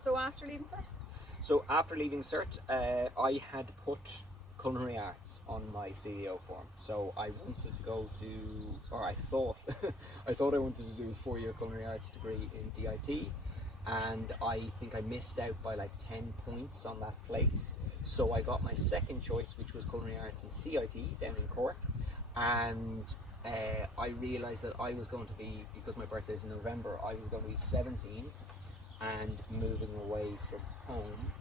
So after leaving cert? So after leaving cert, I had put culinary arts on my CDO form. So I wanted to go to, or I thought, I thought I wanted to do a 4-year culinary arts degree in DIT, and I think I missed out by like 10 points on that place. So I got my second choice, which was culinary arts in CIT down in Cork, and I realised that I was going to be, because my birthday is in November, I was going to be 17 and moving away from home,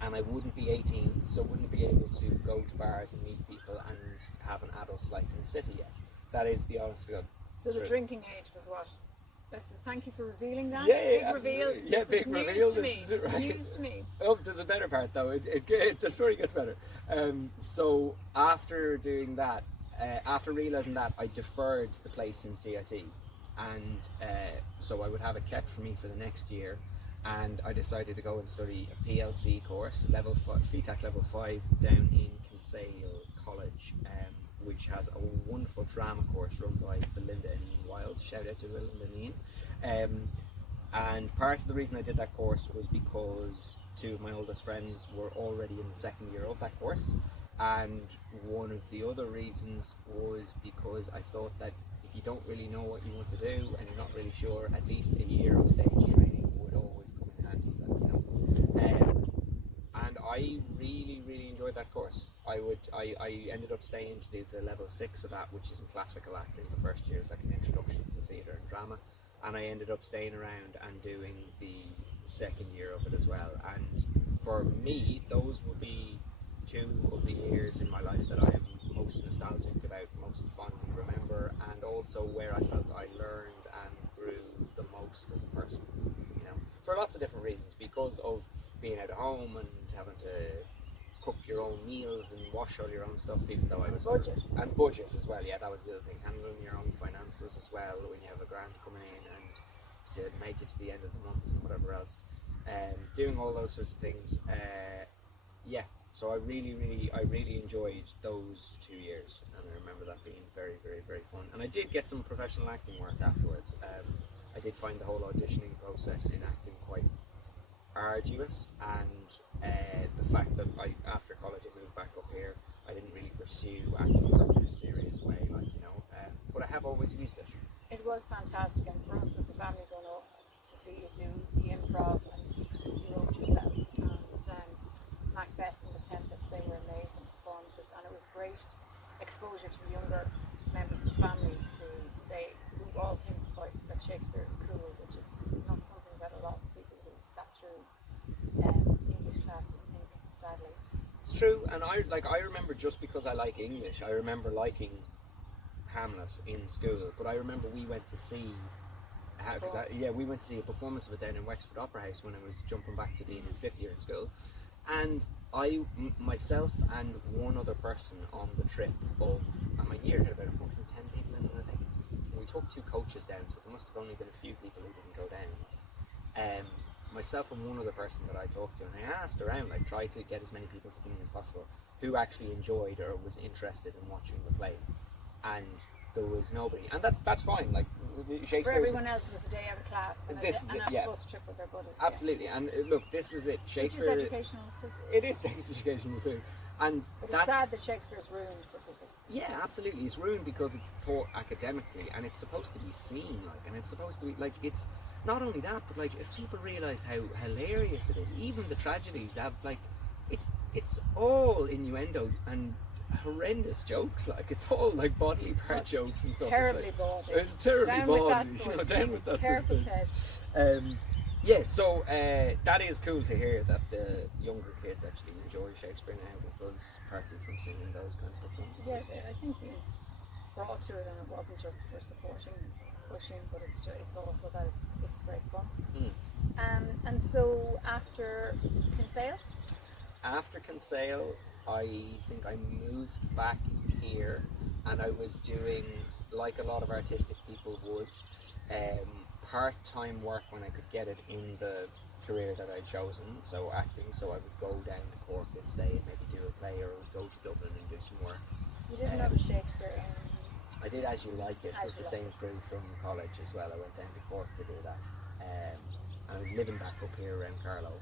and I wouldn't be 18, so wouldn't be able to go to bars and meet people and have an adult life in the city yet. That is the honest to God. So the drinking age was what? This is, thank you for revealing that. Yeah, big reveal. Yeah, this big is reveal. News to me. This is right. News to me. Oh, there's a better part though. The story gets better. So after doing that, after realising that, I deferred the place in CIT, and so I would have it kept for me for the next year. And I decided to go and study a PLC course, FETAC level 5, down in Kinsale College, which has a wonderful drama course run by Belinda and Ian Wilde. Shout out to Belinda and Ian. And part of the reason I did that course was because 2 of my oldest friends were already in the 2nd year of that course. And one of the other reasons was because I thought that if you don't really know what you want to do and you're not really sure, at least a year of stage training would always come in handy, and I really enjoyed that course. I ended up staying to do the level 6 of that, which is in classical acting. The first year is like an introduction to theatre and drama, and I ended up staying around and doing the 2nd year of it as well. And for me, those would be 2 of the years in my life that I am most nostalgic about, most fondly remember, and also where I felt I learned and grew the most as a person, for lots of different reasons, because of being out of home and having to cook your own meals and wash all your own stuff, even though I was budget. And budget as well, yeah, that was the other thing, handling your own finances as well when you have a grant coming in and to make it to the end of the month and whatever else, doing all those sorts of things. So I really enjoyed those 2 years, and I remember that being very fun. And I did get some professional acting work afterwards. I did find the whole auditioning process in acting quite arduous, and the fact that after college I moved back up here, I didn't really pursue acting work in a serious way, but I have always used it. It was fantastic, and for us as a family going up to see you do the improv and the pieces you wrote yourself, and Macbeth and The Tempest, they were amazing performances, and it was great exposure to the younger members of the family to say, we all think that Shakespeare is cool, which is not something that a lot of people who sat through English classes think, sadly. It's true, and I remember, just because I like English, I remember liking Hamlet in school, but I remember we went to see we went to see a performance of it down in Wexford Opera House when I was jumping back to being in 5th year in school. And myself and one other person on the trip and my year had about 110 people in it, I think. And we took 2 coaches down, so there must have only been a few people who didn't go down. Myself and one other person that I talked to, and I asked around, I tried to get as many people's opinion as possible, who actually enjoyed or was interested in watching the play. And there was nobody, and that's fine. Like Shakespeare. For everyone else, it was a day out of class and a bus trip with their buddies. Absolutely, yeah. And look, this is it. Shakespeare. Which is educational too. It is educational too, and but it's sad that Shakespeare's ruined for people. Yeah, absolutely, it's ruined because it's taught academically, and it's supposed to be seen and it's supposed to be it's not only that, but if people realised how hilarious it is, even the tragedies have it's all innuendo and horrendous jokes, it's all bodily part jokes and stuff. Terribly bawdy. It's terribly bawdy. Down with that sort of thing. So that is cool to hear that the younger kids actually enjoy Shakespeare now, because partly from singing those kind of performances. Yes, I think we brought to it, and it wasn't just for supporting, pushing, but it's also that it's great fun. And so after Kinsale? After Kinsale, I think I moved back here, and I was doing, like a lot of artistic people would, part-time work when I could get it in the career that I'd chosen, so acting. So I would go down to Cork and stay and maybe do a play, or I would go to Dublin and do some work. You did another Shakespeare in... I did As You Like It with the same crew from college as well. I went down to Cork to do that. and I was living back up here around Carlow,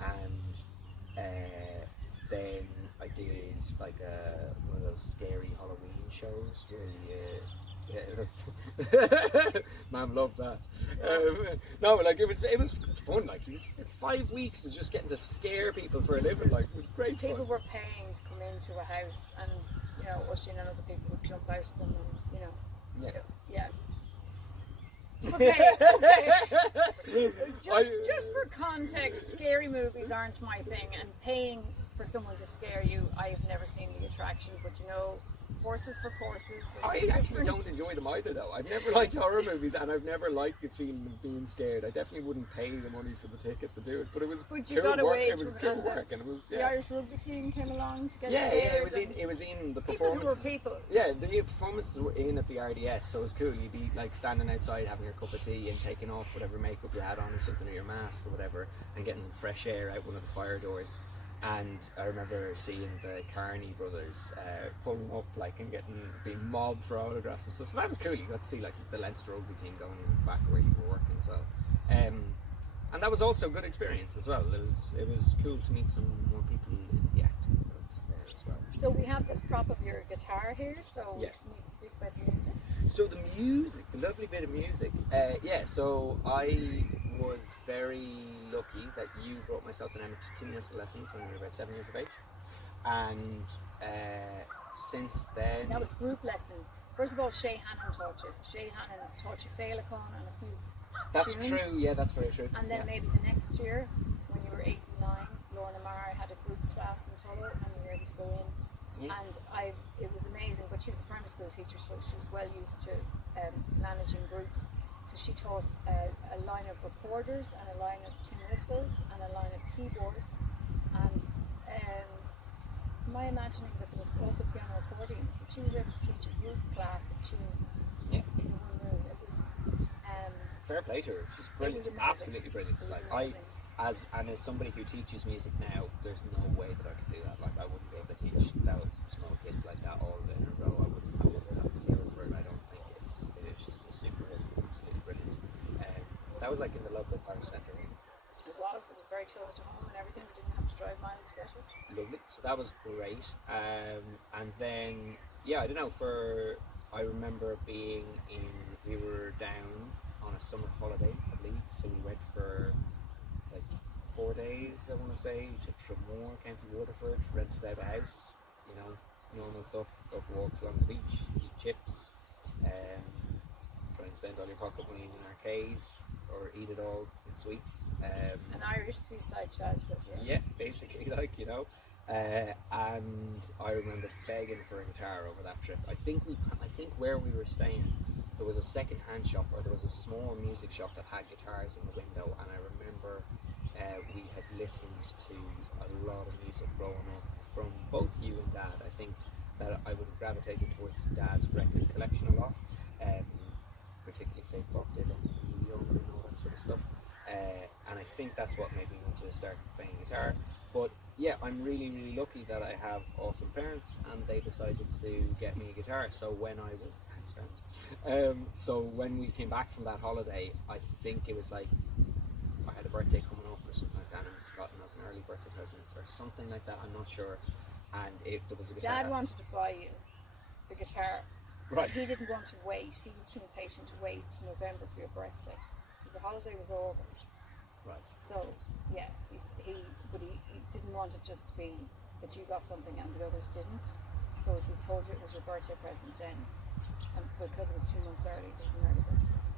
and then I did like one of those scary Halloween shows where Mum loved that. No, like it was fun. Like 5 weeks of just getting to scare people for a living. Like it was great fun. People were paying to come into a house, and you know, Oisin and other people would jump out of them, and you know, yeah. Okay. Just for context, scary movies aren't my thing, and paying for someone to scare you, I've never seen the attraction. But you know, horses for courses. I actually don't enjoy them either, though. I've never liked horror movies, and I've never liked the feeling of being scared. I definitely wouldn't pay the money for the ticket to do it, but it was cool work. It was cool work, and it was the Irish rugby team came along to get scared. It was in the performance. People. Yeah, the performances were in at the RDS, so it was cool. You'd be like standing outside having your cup of tea and taking off whatever makeup you had on or something, or your mask or whatever, and getting some fresh air out one of the fire doors. And I remember seeing the Carney brothers pulling up like and being mobbed for autographs and stuff. So that was cool. You got to see like the Leinster rugby team going in the back where you were working as well. And that was also a good experience as well. It was cool to meet some more people in the acting world there as well. So we have this prop of your guitar here. So we need to speak about the music. So the music, the lovely bit of music. So I was very lucky that you brought myself and Emma to continuous lessons when we were about 7 years of age, and since then that was group lesson. First of all, Shay Hannon taught you. Shay Hannon taught you Féileacán and a few That's tunes. true. Yeah, that's very true. And then maybe the next year, when you were 8 and 9, Lorna Maher had a group class in Tullow, and you were able to go in. Yeah. And it was amazing. But she was a primary school teacher, so she was well used to managing groups. She taught a line of recorders and a line of tin whistles and a line of keyboards, and am I imagining that there was also piano accordions, but she was able to teach a group class of tunes in one room. It was fair play to her. She's brilliant, absolutely brilliant. As somebody who teaches music now, there's no way that I could do that. Like I wouldn't be able to teach small kids like that all in a row. I wouldn't have the skill for it. I don't think it's just a super absolutely brilliant. That was like in the local park centre. It was very close to home and everything. We didn't have to drive miles to get it. Lovely. So that was great. And then I don't know. I remember we were down on a summer holiday, I believe. So we went for like 4 days. I want to say to Tramore, County Waterford. Rented out a house. You know, normal stuff. Go for walks along the beach. Eat chips. Try and spend all your pocket money in arcades, or eat it all in sweets. An Irish seaside childhood, yes. Yeah, basically, like, you know. And I remember begging for a guitar over that trip. I think where we were staying, there was a second-hand shop, or there was a small music shop that had guitars in the window, and I remember we had listened to a lot of music growing up from both you and Dad. I think that I would have gravitated towards Dad's record collection a lot. Particularly say Bob Dylan and Neil Young and all that sort of stuff, and I think that's what made me want to start playing guitar. But yeah, I'm really lucky that I have awesome parents, and they decided to get me a guitar. So when when we came back from that holiday, I think it was like I had a birthday coming up or something like that, and it got as an early birthday present or something like that. I'm not sure. And there was a guitar. Dad wanted to buy you the guitar. Right. He didn't want to wait. He was too impatient to wait to November for your birthday. So the holiday was August. Right. So yeah, he didn't want it just to be that you got something and the others didn't. So if he told you it was your birthday present, then because it was 2 months early, it was an early birthday present.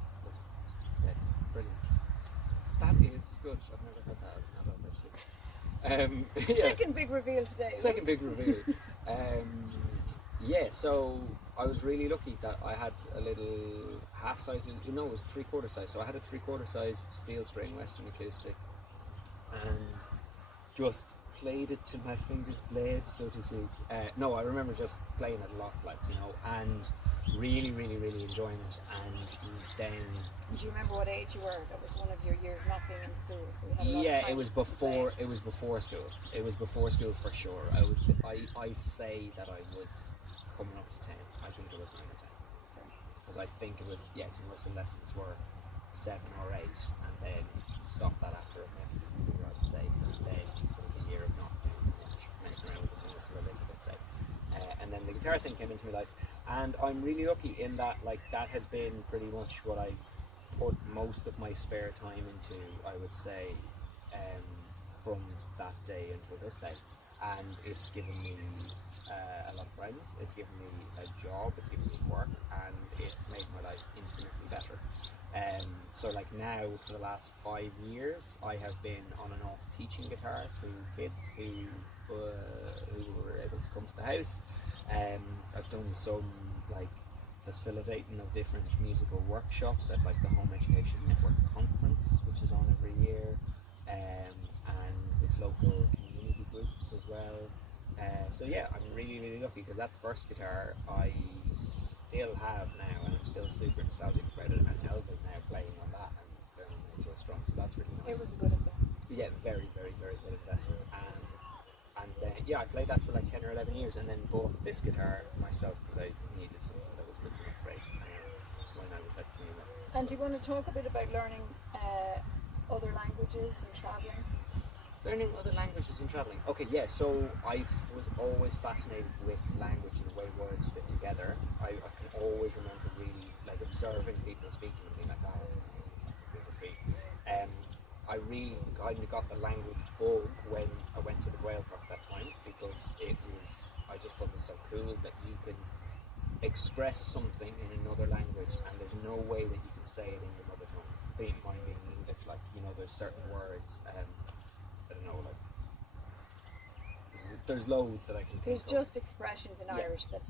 Yeah, brilliant. That is good. I've never heard that as an adult actually. Second big reveal today. Second big reveal. So I was really lucky that I had a little half size, it was 3/4 size, so I had a 3/4 size steel string Western acoustic, and just played it till my fingers bled, so to speak. I remember just playing it a lot, and really enjoying it. And then, do you remember what age you were? That was one of your years not being in school, so you had a lot of time. It was before school. It was before school for sure. I say that I was coming up to 10. I think it was 9 or 10. Because I think it was, to us the lessons were 7 or 8, and then stopped that after maybe a year, I would say. And then it was a year of not doing much, messing around with the tennis a little bit, say. And then the guitar thing came into my life, and I'm really lucky in that, like, that has been pretty much what I've put most of my spare time into, I would say, from that day until this day. And it's given me a lot of friends, it's given me a job, it's given me work, and it's made my life infinitely better. So like now, for the last 5 years, I have been on and off teaching guitar to kids who were able to come to the house. I've done some like facilitating of different musical workshops at like the Home Education Network Conference, which is on every year, and with local community groups as well. So yeah, I'm really, really lucky, because that first guitar I still have now, and I'm still super nostalgic about it, and Elva's now playing on that and learning into a strum, so that's really nice. It was a good investment. Yeah, very, very, very good investment. And yeah, I played that for like 10 or 11 years, and then bought this guitar myself because I needed something that was good enough upgrade when I was like 21. And do you want to talk a bit about learning other languages and travelling? Learning other languages and travelling. Okay, yeah, so I was always fascinated with language and the way words fit together. I can always remember really like observing people speaking and being like, oh, that's amazing, people speak. I really kind of got the language bug when I went to the Gael Talk that time, because I just thought it was so cool that you can express something in another language and there's no way that you can say it in your mother tongue, mine being English. Like, you know, there's certain words, I don't know, like, there's loads that I can think There's of. just expressions in Irish that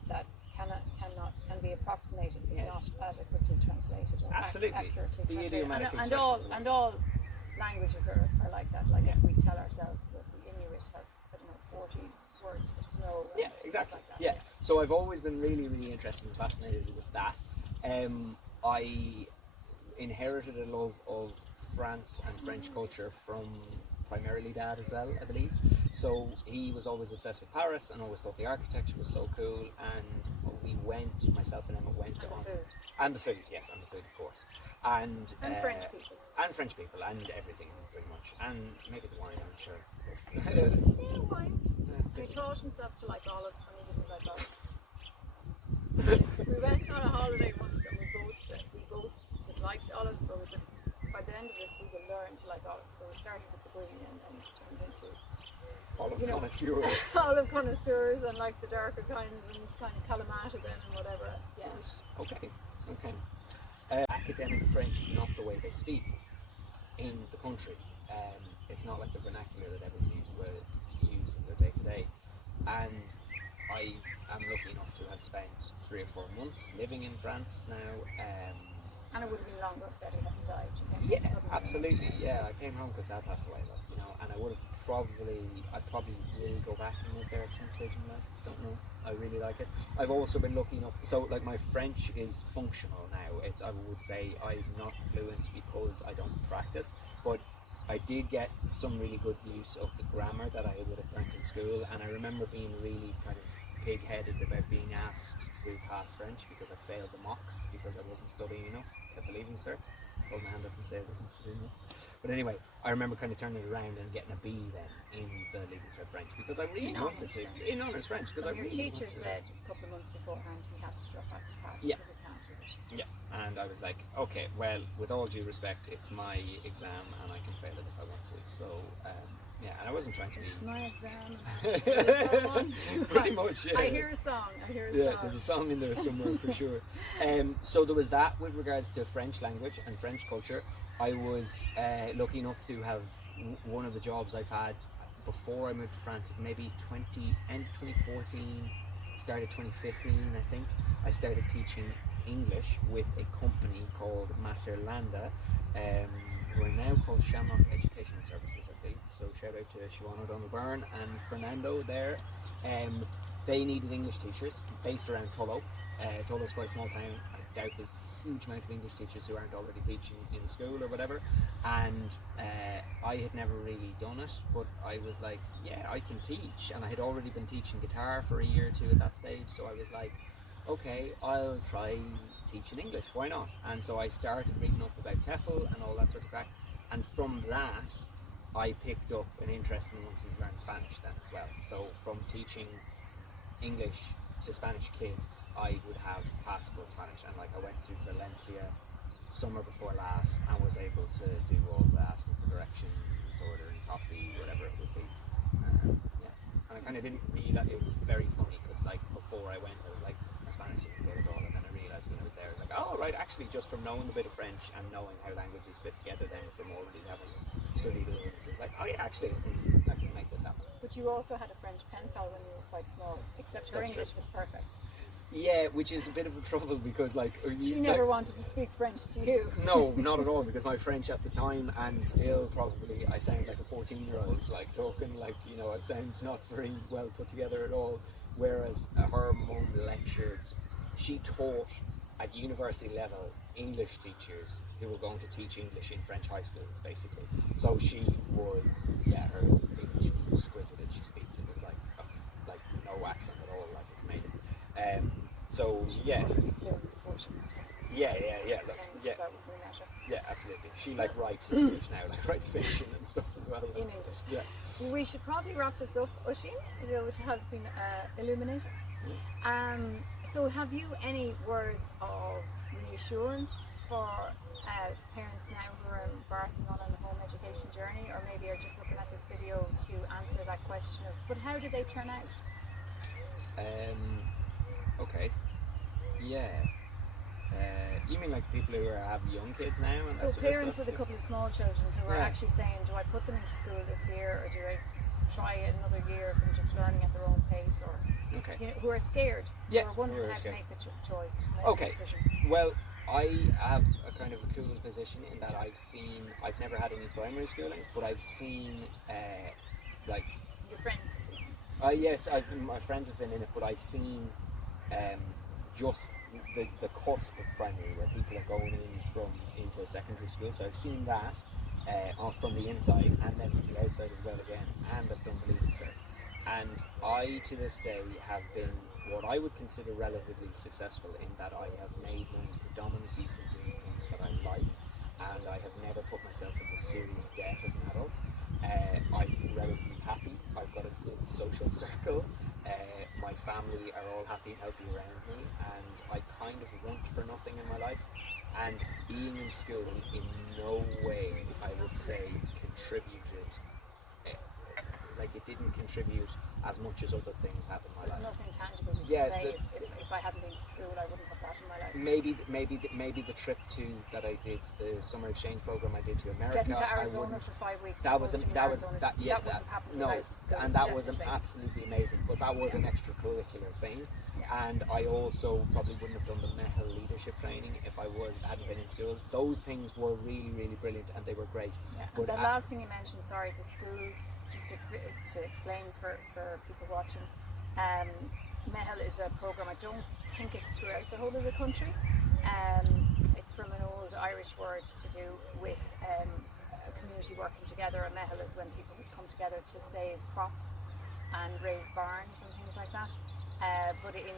can be approximated, but not adequately translated or Absolutely. accurately The translated. idiomatic And expressions. all languages are like that. Like, as we tell ourselves that the Inuit have, I don't know, 40 words for snow. And Yeah, stuff exactly. like that. Yeah. So I've always been really, really interested and fascinated with that. I inherited a love of France and French culture from primarily Dad as well, I believe. So he was always obsessed with Paris and always thought the architecture was so cool. And we went, myself and Emma went And on. the food. And the food, yes, and the food, of course. And French people. And French people, and everything, pretty much. And maybe the wine, I'm sure. Yeah, wine. He taught himself to like olives when he didn't like olives. We went on a holiday once and we both disliked olives, but we said by the end of this we will learn to like olives. So we started with the green and then turned into Olive connoisseurs. olive connoisseurs and like the darker kinds and kind of Kalamata then and whatever. Yeah. Okay. Academic French is not the way they speak in the country. It's not like the vernacular that everybody will use in their day-to-day. And I am lucky enough to have spent 3 or 4 months living in France now. And it would have been longer if Betty hadn't died. Yeah, absolutely. Yeah, I came home because Dad passed away, like, you know, and I probably will go back and live there at some stage in life. Don't know. I really like it. I've also been lucky enough, so like my French is functional now. I would say I'm not fluent because I don't practice, but I did get some really good use of the grammar that I would have learnt in school, and I remember being really kind of pig-headed about being asked to pass French because I failed the mocks because I wasn't studying enough at the Leaving Cert. Hold my hand up and say I wasn't studying enough. But anyway, I remember kind of turning it around and getting a B then in the Leaving Cert French because I really wanted to. In honours French. Because your teacher said a couple of months beforehand he has to drop out to pass Yeah. because he can't do it. Yeah, and I was like, okay, well, with all due respect, it's my exam and I can fail it if I want to. So, yeah, and I wasn't trying to be... It's my exam. Pretty much, yeah. I hear a song. Yeah, there's a song in there somewhere for sure. So there was that with regards to French language and French culture. I was lucky enough to have one of the jobs I've had before I moved to France, maybe end of 2014, started 2015, I think. I started teaching English with a company called Maserlanda, who are now called Shamrock Educational Services, I believe. So shout out to Siobhan O'Donnell Byrne and Fernando there. They needed English teachers based around Tullow. Tullow's quite a small town. I doubt there's a huge amount of English teachers who aren't already teaching in school or whatever. And I had never really done it, but I was like, yeah, I can teach. And I had already been teaching guitar for a year or two at that stage, so I was like, okay, I'll try teaching English. Why not? And so I started reading up about TEFL and all that sort of crack. And from that, I picked up an interest in wanting to learn Spanish then as well. So from teaching English to Spanish kids, I would have passable Spanish. And like I went to Valencia summer before last and was able to do all the asking for directions, ordering coffee, whatever it would be. Yeah. And I kind of didn't realize, it was very funny because like before I went I was like, my Spanish isn't good at all, and then I realised when I was there, I was like, oh right, actually just from knowing a bit of French and knowing how languages fit together then from already having studied it, it's like, oh yeah, actually I can make this happen. But you also had a French pen pal when you were quite small, except her That's English true. was perfect. Yeah, which is a bit of a trouble because like She never wanted to speak French to you. No, not at all, because my French at the time, and still probably, I sound like a 14-year-old, like talking like, you know, it sounds not very well put together at all, whereas her mum lectured, she taught at university level English teachers who were going to teach English in French high schools, basically. So she was, yeah, her English was exquisite, and she speaks it with like no accent at all, like it's amazing. So yeah, She was really fluent before she was 10. yeah, She was 10 yeah, about when we met her. yeah, absolutely. She like writes in English now, like writes fiction and stuff as well. In English. Yeah. We should probably wrap this up, Oisin, which has been illuminating. So have you any words of reassurance for parents now who are embarking on a home education journey, or maybe are just looking at this video to answer that question of, but how did they turn out? Okay. Yeah. You mean like people who have young kids now? And So that sort of parents stuff? with a couple of small children who are Yeah. actually saying, do I put them into school this year, or do I try another year of them just learning at their own pace, or Okay. you know, who are scared, Yeah, who are wondering who are how scared. to make the choice, make Okay. the decision. Well, I have a kind of a cool position in that I've never had any primary schooling, but I've seen, like, Your friends. yes, my friends have been in it, but I've seen just the cusp of primary where people are going into secondary school. So I've seen that from the inside and then from the outside as well again, and I've done the leaving cert. And I, to this day, have been what I would consider relatively successful in that I have made money predominantly from doing things that I like, and I have never put myself into serious debt as an adult. I'm relatively happy. I've got a good social circle. My family are all happy and healthy around me, and I kind of want for nothing in my life. And being in school in no way, I would say, contributed. Like it didn't contribute as much as other things have in my There's life. nothing tangible you Yeah, can say. If I hadn't been to school, I wouldn't have that in my life. Maybe the trip that I did, the summer exchange program I did to America. Getting to I Arizona wouldn't- for 5 weeks. that was opposed to that was Arizona, that yeah wouldn't have happened no, without school, and that was definitely. absolutely amazing. But that was an extracurricular thing, Yeah. and I also probably wouldn't have done the Mehel leadership training if I hadn't been in school. Those things were really, really brilliant, and they were great. Yeah. But And the last thing you mentioned, sorry, the school, just to explain for people watching, Mehel is a program, I don't think it's throughout the whole of the country. It's from an old Irish word to do with a community working together. A Mehel is when people come together to save crops and raise barns and things like that. But in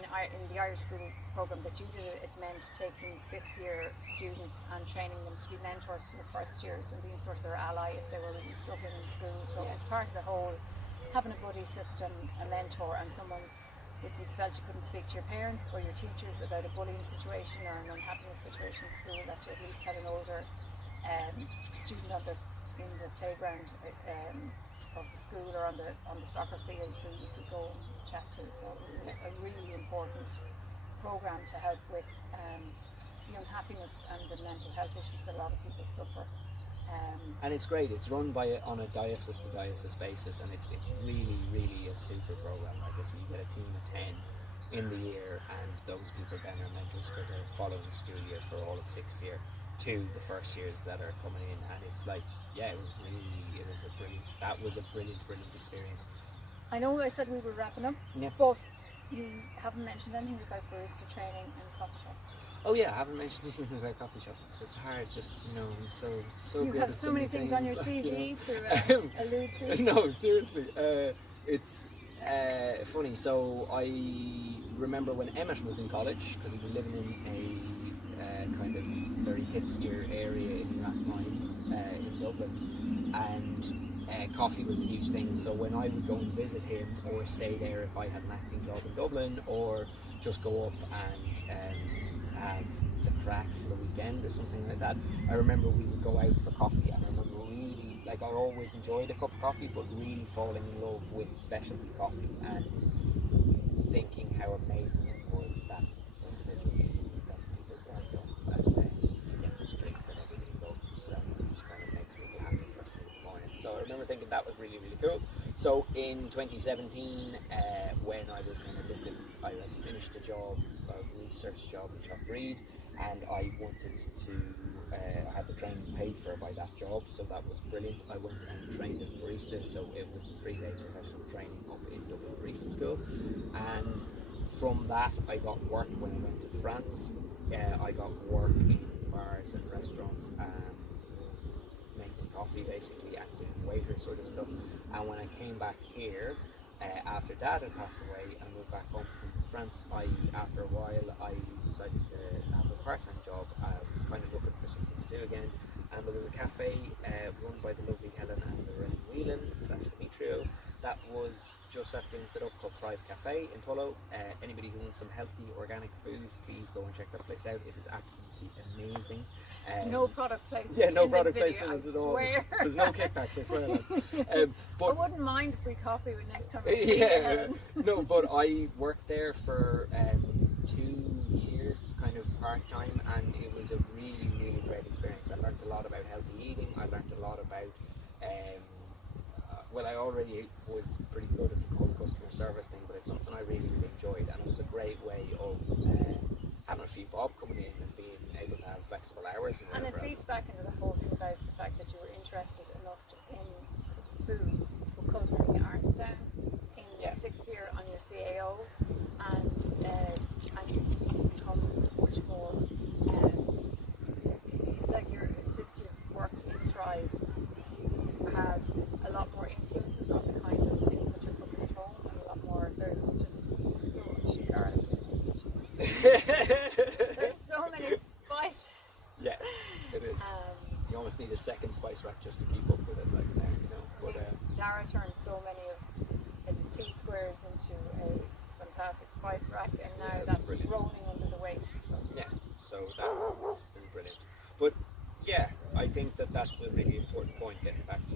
the Irish school program that you did, it meant taking fifth year students and training them to be mentors to the first years and being sort of their ally if they were really struggling in school. So as part of the whole, having a buddy system, a mentor, and someone, if you felt you couldn't speak to your parents or your teachers about a bullying situation or an unhappiness situation at school, that you at least had an older student in the playground of the school or on the soccer field who you could go and chat to. So it was a really important program to help with the unhappiness and the mental health issues that a lot of people suffer. And it's great. It's run on a diocese to diocese basis, and it's really, really a super program. Like I said, you get a team of 10 in the year, and those people then are mentors for the following school year for all of sixth year to the first years that are coming in. And it's like, yeah, that was a brilliant experience. I know I said we were wrapping up, Yeah. but you haven't mentioned anything about barista training and coffee shops. Oh yeah, I haven't mentioned anything about coffee shops. It's hard, just so You good have at so many things on your like, CV you know. to allude to. No, seriously, it's funny. So I remember when Emmett was in college, because he was living in a kind of very hipster area in Rathmines in Dublin, and coffee was a huge thing. So when I would go and visit him, or stay there if I had an acting job in Dublin, or just go up and have the crack for the weekend or something like that, I remember we would go out for coffee, and I remember really, like, I always enjoyed a cup of coffee, but really falling in love with specialty coffee and thinking how amazing it was that those little that people grind up and then you get this drink that everybody loves and just kind of makes people happy first thing in the morning. So I remember thinking that was really, really cool. So in 2017, when I was kind of looking, I had finished a job, a research job in Shakespeare, and I wanted to, I had the training paid for by that job, so that was brilliant. I went and trained as a barista, so it was a 3-day professional training up in Dublin Barista School, and from that I got work when I went to France. I got work in bars and restaurants, making coffee basically, and doing waiter sort of stuff. And when I came back here, after Dad had passed away and moved back home from France, after a while I decided to have a part-time job. I was kind of looking for something to do again, and there was a cafe run by the lovely Helen and Lorraine Whelan / Demetrio that was just after being set up, called Thrive Cafe in Tullow. Anybody who wants some healthy organic food, please go and check that place out. It is absolutely amazing. No product placement. Yeah, no in product this video, placement I at all. swear. There's no kickbacks, I swear, lads. I But wouldn't mind free coffee when next time I see you, yeah, Helen. no, but I worked there for 2 years, kind of part-time, and it was a really, really great experience. I learned a lot about healthy eating. I learned a lot about, well, I already was pretty good at the whole customer service thing, but it's something I really, really enjoyed, and it was a great way of having a few bob coming in and being able to have flexible hours and And it whatever feeds else. back into the whole thing about the fact that you were interested enough in food, but culinary arts down in Yeah. 6th year on your CAO, and you've become much more like since you've worked in Thrive, you have a lot more influences on the kind of things that you're cooking at home, and a lot more. There's just so much garlic in it. There's so many spices. Yeah, it is. You almost need a second spice rack just to keep up with it, like there, you know. But Dara turned so many of his T-squares into a fantastic spice rack, and now Yeah, that's brilliant. rolling under the weight. So. yeah, so that's been brilliant. But yeah, I think that's a really important point. Getting back to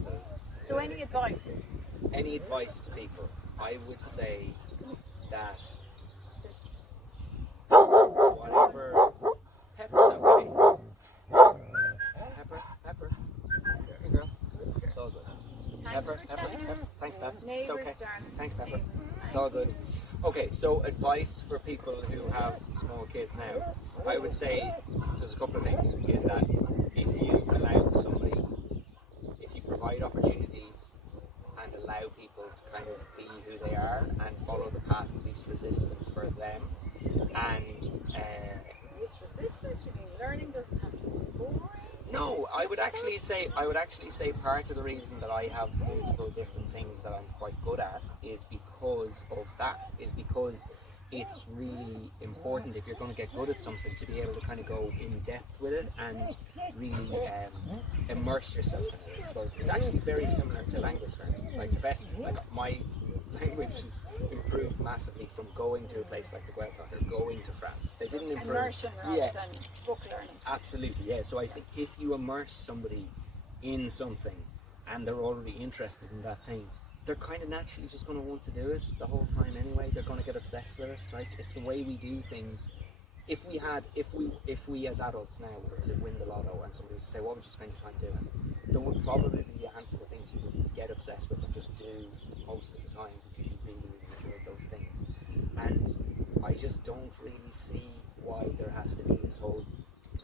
So any advice? any advice to people, I would say that whatever pepper's okay. Pepper. Here, girl. It's all good. Thanks for Pepper. chatting. Thanks, Pep. It's Neighbours, okay. darling. Thanks, Pepper. Neighbours. It's all good. Okay, so advice for people who have small kids now. I would say there's a couple of things. Is that if you allow somebody, if you provide opportunities and allow people to kind of be who they are and follow the path of least resistance for them, and Least resistance? You mean learning doesn't have to be boring? no, I would actually say part of the reason that I have multiple different things that I'm quite good at is because of that. Is because it's really important if you're going to get good at something to be able to kind of go in depth with it and really immerse yourself in it. I suppose it's actually very similar to language learning. Like my language has improved massively from going to a place like the Guelph or going to France. They didn't improve. Immersion rather than book learning. Absolutely, yeah. So I think if you immerse somebody in something and they're already interested in that thing, they're kind of naturally just going to want to do it the whole time anyway. They're going to get obsessed with it. Like, it's the way we do things. If we as adults now were to win the lotto and somebody was to say, what would you spend your time doing? There would probably be a handful of things you would get obsessed with and just do most of the time because you really, really enjoy those things. And I just don't really see why there has to be this whole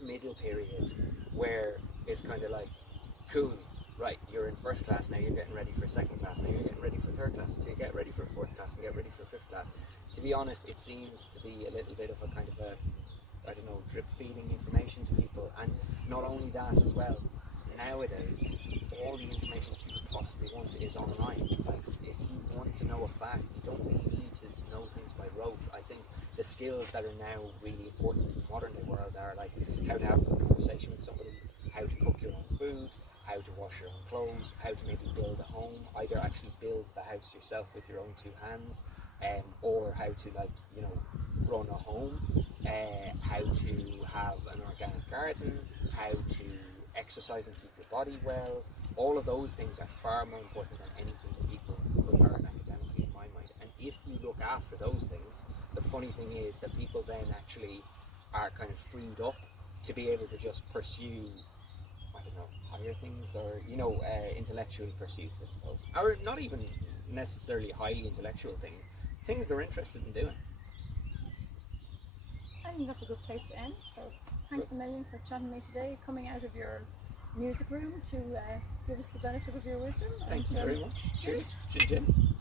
middle period where it's kind of like, cool, right, you're in first class, now you're getting ready for second class, now you're getting ready for third class, to get ready for fourth class and get ready for fifth class. To be honest, it seems to be a little bit of a kind of a, I don't know, drip feeding information to people. And not only that as well, nowadays all the information that you could possibly want is online. Like, if you one to know a fact. You don't really need to know things by rote. I think the skills that are now really important in the modern day world are like how to have a good conversation with somebody, how to cook your own food, how to wash your own clothes, how to maybe build a home, either actually build the house yourself with your own two hands, or how to run a home, how to have an organic garden, how to exercise and keep your body well. All of those things are far more important than anything that people could learn academically in my mind. And if you look after those things, the funny thing is that people then actually are kind of freed up to be able to just pursue, I don't know, higher things, or intellectual pursuits, I suppose, or not even necessarily highly intellectual things they're interested in doing. I think that's a good place to end. So thanks a million for chatting to me today, coming out of your music room to give us the benefit of your wisdom. Thank you very much. Cheers. Cheers. Jim.